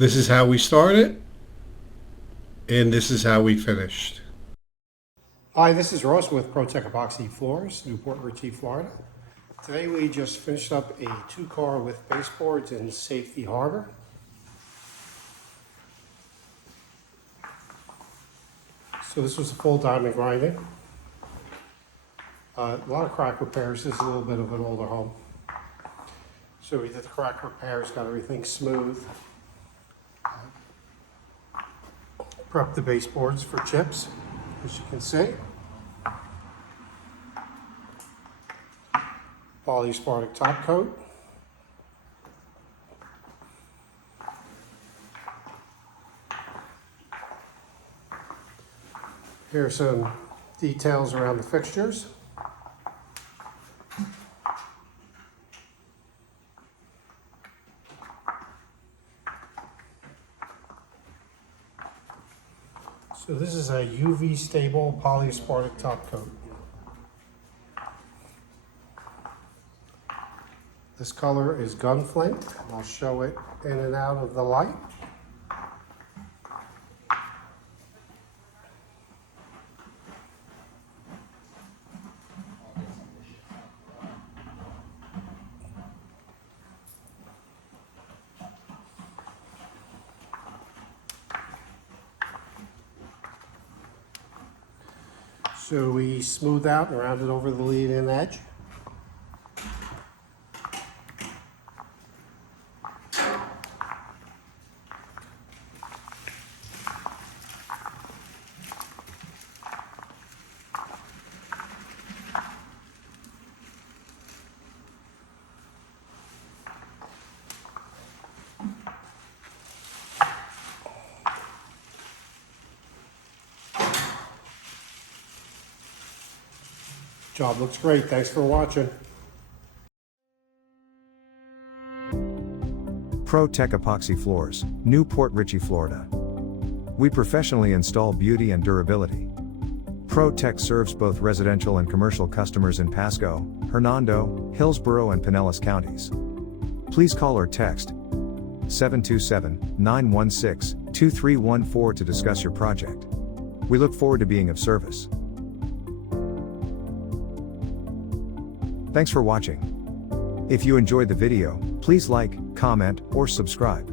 This is how we started, and this is how we finished. Hi, this is Ross with ProTech Epoxy Floors, Newport Richey, Florida. Today we just finished up a 2-car with baseboards in Safety Harbor. So this was a full diamond grinding. A lot of crack repairs. This is a little bit of an older home. So we did the crack repairs, got everything smooth. Prepped the baseboards for chips, as you can see. Polyaspartic top coat. Here are some details around the fixtures. So this is a UV stable polyaspartic top coat. This color is gun flint. I'll show it in and out of the light. So we smooth out and round it over the lead-in edge. Job looks great. Thanks for watching. ProTech Epoxy Floors, Newport Richey, Florida. We professionally install beauty and durability. ProTech serves both residential and commercial customers in Pasco, Hernando, Hillsborough and Pinellas counties. Please call or text 727-916-2314 to discuss your project. We look forward to being of service. Thanks for watching. If you enjoyed the video, please like, comment, or subscribe.